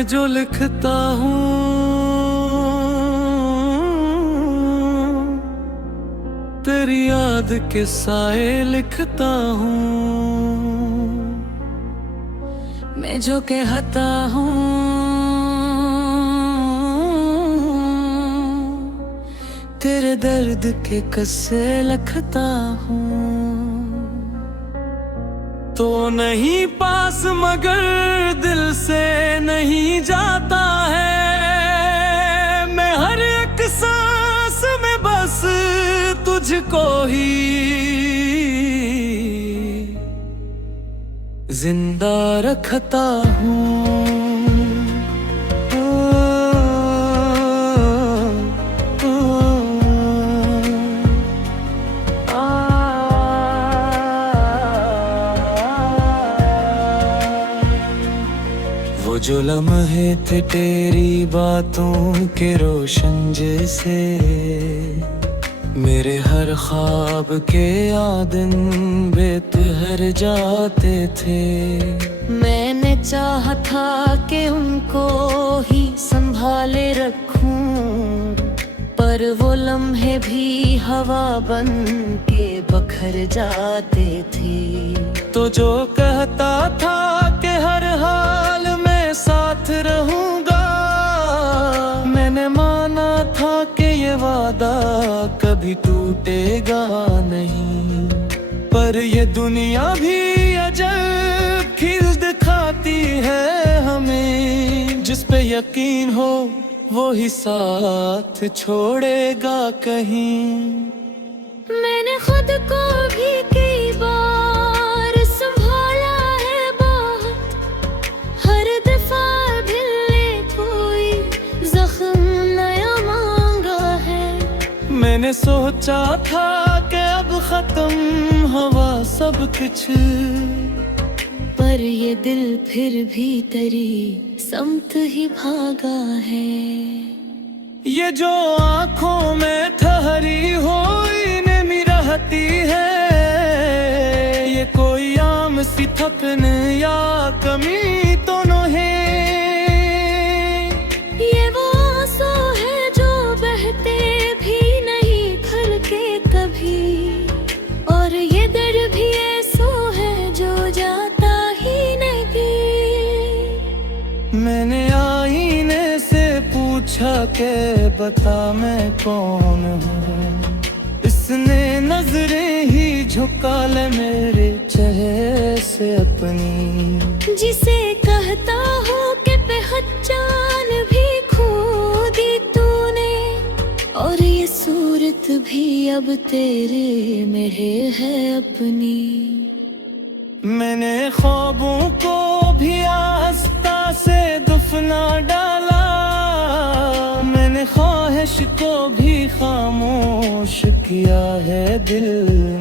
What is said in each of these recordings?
मैं जो लिखता हूँ तेरी याद के साए लिखता हूँ। मैं जो कहता हूँ तेरे दर्द के किस्से लिखता हूँ। तो नहीं पास मगर दिल से नहीं जाता है। मैं हर एक सांस में बस तुझको ही जिंदा रखता हूँ। वो जो लम्हे थे तेरी बातों के रोशन जैसे, मेरे हर ख्वाब के दिन बेतहर जाते थे। मैंने चाहा था कि उनको ही संभाले रखूं, पर वो लम्हे भी हवा बन के बखर जाते थे। तो जो कहता था कि हर हाल में साथ रहूंगा, मैंने माना था कि ये वादा कभी टूटेगा नहीं। पर ये दुनिया भी अजब खेल दिखाती है हमें, जिस पे यकीन हो वो ही साथ छोड़ेगा कहीं। मैंने खुद को भी कई बार संभाला है बहुत, हर दफा दिल ने कोई जख्म नया मांगा है। मैंने सोचा था कि अब खत्म हुआ सब कुछ, पर ये दिल फिर भी तेरी समत ही भागा है। ये जो आँखों में ठहरी हुई नेमी रहती है, ये कोई आम सी थकन या कमी तो नहीं। ये वो आंसू है जो बहते भी नहीं खल के कभी, और ये दर्द भी ऐसा है जो जाता ही नहीं। मैंने आईने से पूछा के बता मैं कौन हूँ, इसने नजरें ही झुका ले मेरे चेहरे से अपनी। जिसे कहता हूँ कि पहचान भी खो दी तूने, और ये सूरत भी अब तेरे मेरे है अपनी। मैंने ख्वाबों को भी आस्था से दफना डाला, मैंने ख्वाहिश को भी खामोश किया है दिल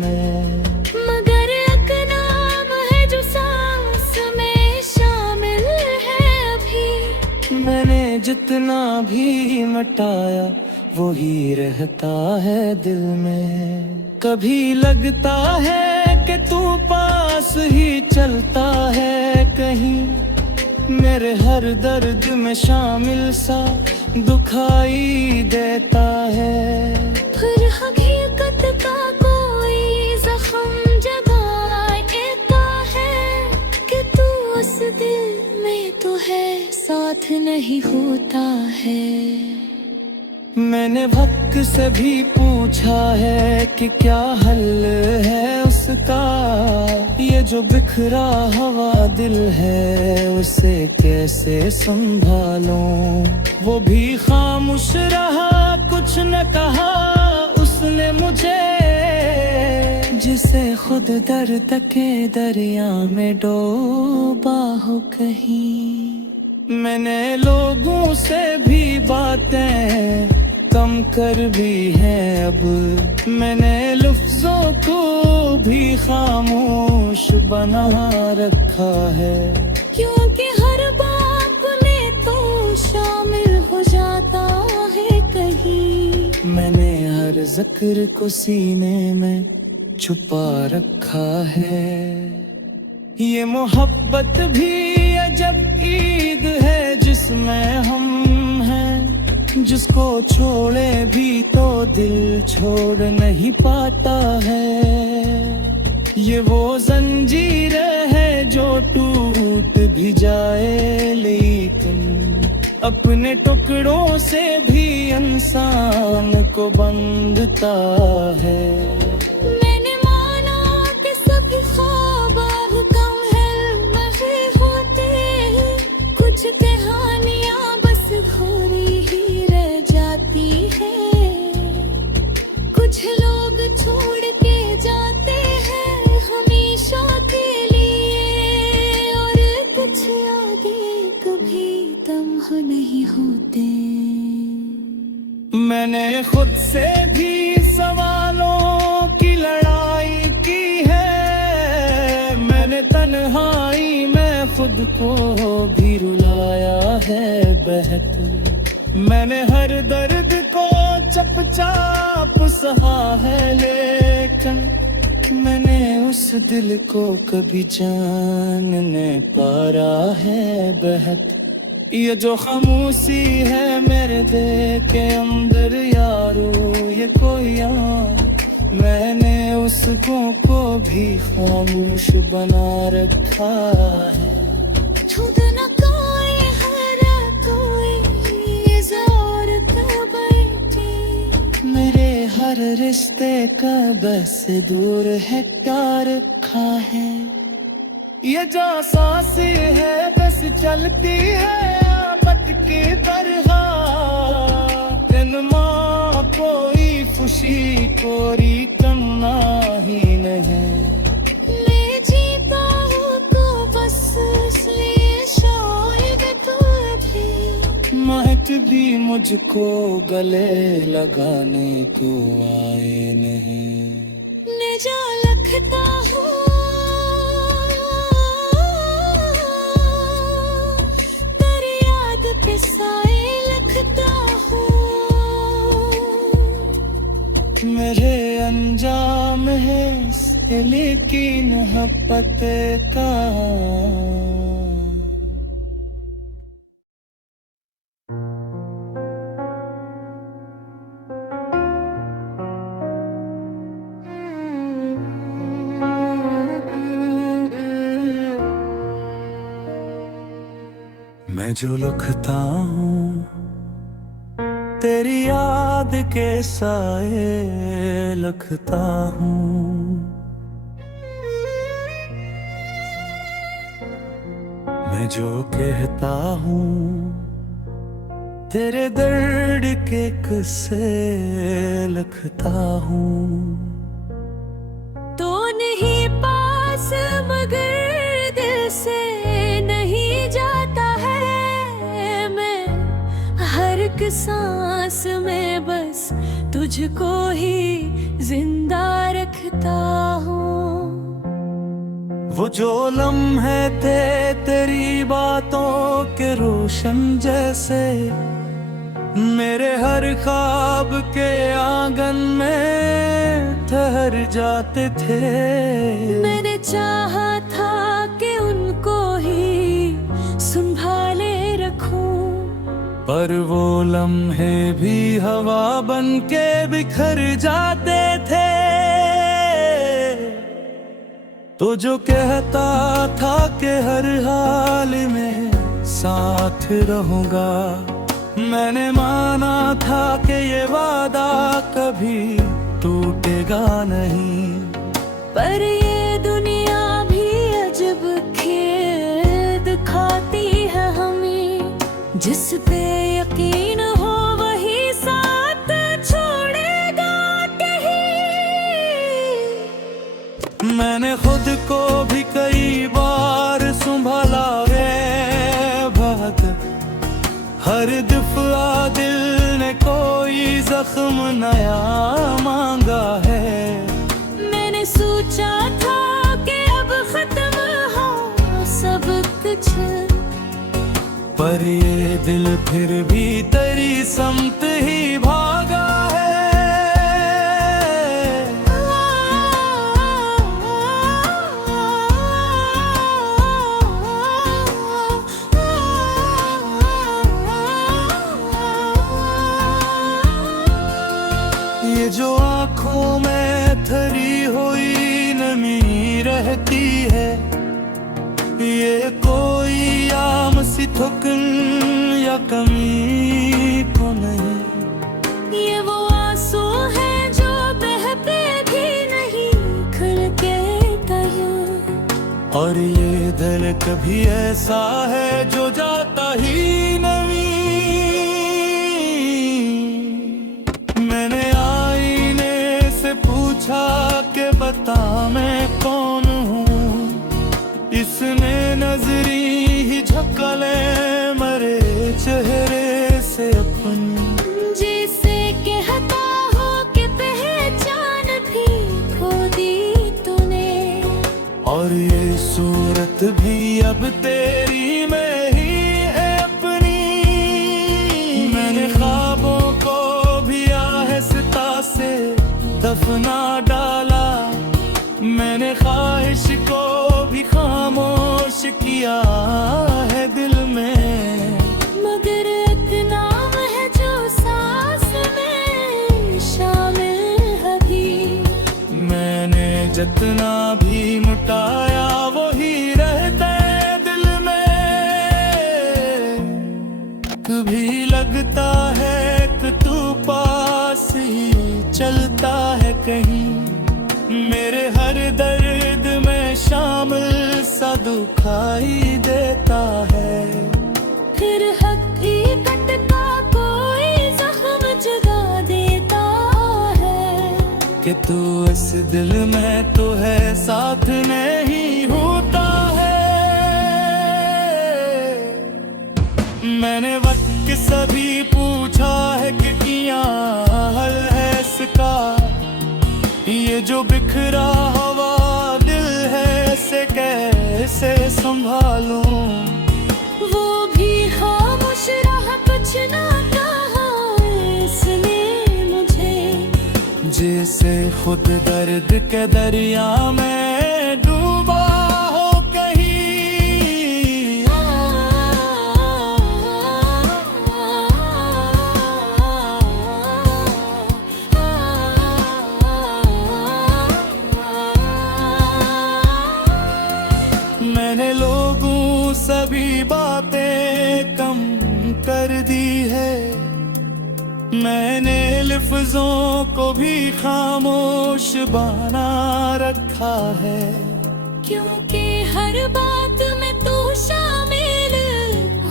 में। मगर एक नाम है जो सांस में शामिल है अभी, मैंने जितना भी मिटाया वो ही रहता है दिल में। कभी लगता है कि तू पास ही चलता है कहीं, मेरे हर दर्द में शामिल सा दुखाई देता है। फिर हकीकत का कोई जख्म जगाता है कि तू उस दिल में तो है साथ नहीं होता है। मैंने वक्त से भी पूछा है कि क्या हल है उसका, ये जो बिखरा हुआ दिल है उसे कैसे संभालूं। वो भी खामोश रहा, कुछ न कहा उसने मुझे, जिसे खुद दर्द के दरिया में डूबा हो कहीं। मैंने लोगों से भी बातें कम कर भी है अब, मैंने लफ्जों को भी खामोश बना रखा है। क्योंकि हर बात में तो शामिल हो जाता है कहीं, मैंने हर जिक्र को सीने में छुपा रखा है। ये मोहब्बत भी अजब ईद है जिसमें हम हैं, जिसको छोड़े भी तो दिल छोड़ नहीं पाता है। ये वो जंजीर है जो टूट भी जाए लेकिन अपने टुकड़ों से भी इंसान को बंधता है। मैंने माना कि सभी ख्वाब अब कम है नहीं होते, कुछ कहानियां बस खोरी ही रह जाती है। कुछ लोग छोड़ के जाते हैं हमेशा के लिए, और कुछ आगे कभी तमह नहीं होते। मैंने खुद से भी सवालों की लड़ाई की है, मैंने तन्हाई में खुद को भी रुलाया है बहकर। मैंने हर दर्द को चुपचाप सहा है, लेकिन मैंने उस दिल को कभी जानने पारा है बहक। ये जो खामोशी है मेरे दिल के अंदर यारो, ये कोई मैंने उसको को भी खामोश बना रखा है। छूट न कोई हरा कोई ये ज़ोर का बैठे, मेरे हर रिश्ते का बस दूर है प्यार रखा है। ये जो सांस है बस चलती है आपत की तरह, इनमें कोई खुशी कोरी करना ही नहीं। मैं जीता हूँ तो बस इसलिए शायद तू भी महक भी मुझको गले लगाने को आए नहीं। मैं जो लखता हूँ तेरी याद पे साए लखता हूँ। मेरे अंजाम है लेकिन मोहब्बत का। मैं जो लिखता हूँ तेरी याद के साए लिखता हूँ। मैं जो कहता हूँ तेरे दर्द के किस्से लिखता हूँ। तो नहीं पास मगर दिल से नहीं जाता है, मैं हर एक सांस में बस तुझको ही जिंदा रखता हूँ। वो जो लम्हे थे तेरी बातों के रोशन जैसे, मेरे हर ख्वाब के आंगन में ठहर जाते थे। मैंने चाहा था कि उनको ही संभाले रखूं, पर वो लम्हे भी हवा बन के बिखर जाते थे। तो जो कहता था कि हर हाल में साथ रहूंगा, मैंने माना था कि ये वादा कभी टूटेगा नहीं। पर ये दुनिया भी अजब खेल दिखाती है हमें, जिस पे यकीन हो वही साथ छोड़ेगा कहीं। मैंने खुद को भी कई बार संभाला है बहुत, हर दफा दिल ने कोई जख्म नया मांगा है। मैंने सोचा था कि अब खत्म हो सब कुछ, पर ये दिल फिर भी तेरी समत ही भागा है। थुकन या कमी को नहीं। ये वो आंसू है जो बहते भी नहीं, खड़के कहीं। और ये दिल कभी ऐसा है जो जाता ही नहीं। मैंने आईने से पूछा कि बता मैं कौन हूँ, इसने नजरी ही झकले मरे चेहरे से अपनी। जिसे कहता हो कि पहचान भी खो दी तूने। और ये सूरत भी अब तेरी में ही है अपनी। मैंने ख्वाबों को भी आहिस्ता से दफना डाला, मैंने ख्वाहिश को भी खामोश किया है दिल में। मगर एक नाम है जो सांस में शामिल है भी। मैंने जितना भी मिटाया वही रहता है दिल में। कभी लगता है कि तू पास ही चलता है कहीं, मेरे हर दर्द में शामिल सा दुखाई देता है। फिर हकीकत का कोई जख्म जगा देता है कि तू इस दिल में तो है साथ नहीं होता है। मैंने वक्त से भी पूछा है कि क्या हल है इसका, ये जो बिखरा हुआ दिल है इसे कैसे संभालूं। वो भी खामोश रहा, कुछ ना कहा इसने मुझे। जैसे खुद दर्द के दरिया में डूबा हो कहीं। मैंने लोगों सभी बातें कम कर दी है, मैंने लफ्जों को भी खामोश बना रखा है। क्योंकि हर बात में तू शामिल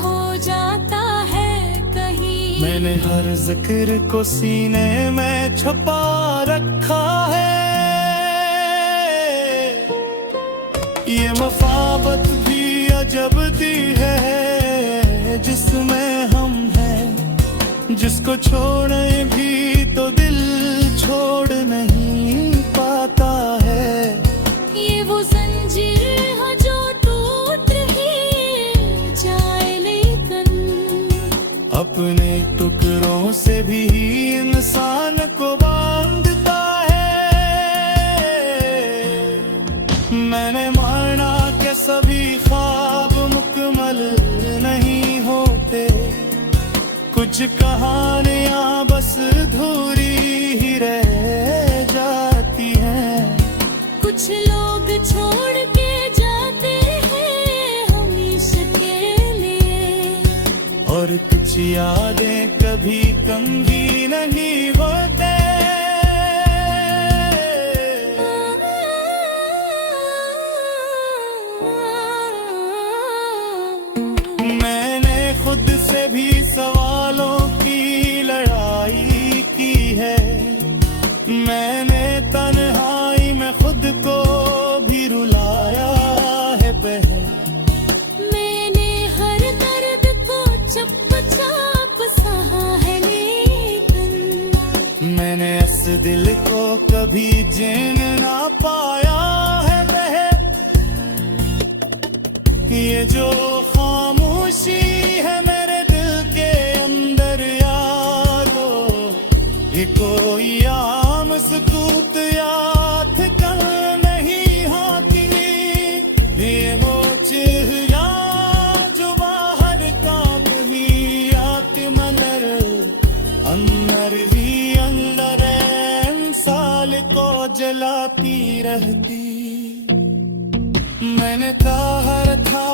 हो जाता है कहीं। मैंने हर जिक्र को सीने में छुपा रखा है। ये मफाबत भी अजब दी है जिसमें हम हैं, जिसको छोड़े भी तो दिल छोड़ नहीं पाता है। ये वो जंजीर है जो टूट ही जाए लेकिन अपने टुकड़ों से भी इंसान को बांधता है। मैंने माना कि सभी ख्वाब मुकम्मल नहीं होते, कुछ कहानियां बस अधूरी ही रह जाती हैं। कुछ लोग छोड़ के जाते हैं हमेशा के लिए, और कुछ यादें कभी कंगी नहीं होते। मैंने खुद से भी सवालों की लड़ाई की है, मैंने तन्हाई में खुद को भी रुलाया है पहले। मैंने हर दर्द को चुपचाप सहा है लेकिन मैंने इस दिल को कभी चैन ना पाया है बहे। ये जो खामोशी है मेरे दिल के अंदर यारो, ये कोई आम सुकूत या ठिकान नहीं होती। ये वो चेहरा जो बाहर काम ही आके मनर अंदर ही अंदर साल को जलाती रहती। मैंने ताहर था